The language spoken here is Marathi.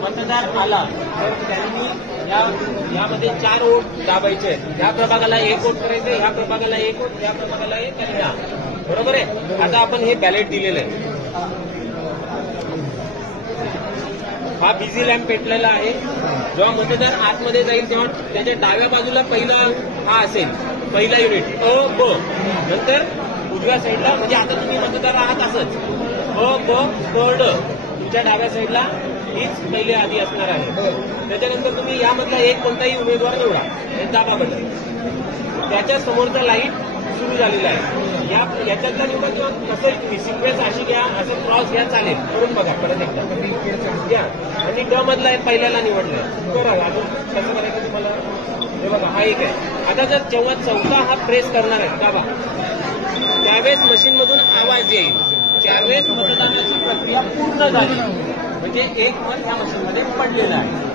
मतदार आला तर त्यांनी यामध्ये 4 वोट दाबायचे आहेत. ह्या प्रभागाला 1 वोट करायचं, ह्या प्रभागाला 1 वोट, ह्या प्रभागाला 1 आणि ह्या. बरोबर आहे. आता आपण हे बॅलेट दिलेलं आहे. हा बिझी लॅम्प पेटलेला आहे. जेव्हा मतदार आतमध्ये जाईल तेव्हा त्याच्या डाव्या बाजूला पहिला हा असेल, पहिला युनिट अ ब. नंतर उजव्या साईडला, म्हणजे आता तुम्ही मतदार आहात असंच अ ब क ड. तुमच्या डाव्या साईडला हीच पहिले आधी असणार आहे. त्याच्यानंतर तुम्ही यामधला एक कोणताही उमेदवार निवडा, दाबा बटन. त्याच्या समोरचा लाईट सुरू झालेला आहे. याच्यातला निवडा किंवा कसं सिक्वेन्स अशी घ्या, असं क्रॉस घ्या, चालेल. करून बघा परत एकदा घ्या. आणि ड मधला पहिल्याला निवडलाय करा. अजून कसं करायचं तुम्हाला हे बघा. हा एक आहे. आता जर जेव्हा चौथा हा प्रेस करणार आहे दाबा, त्यावेळेस मशीनमधून आवाज येईल. ज्यावेळेस मतदानाची प्रक्रिया पूर्ण झाली म्हणजे एक मत ह्या मशीनमध्ये पडलेलं आहे.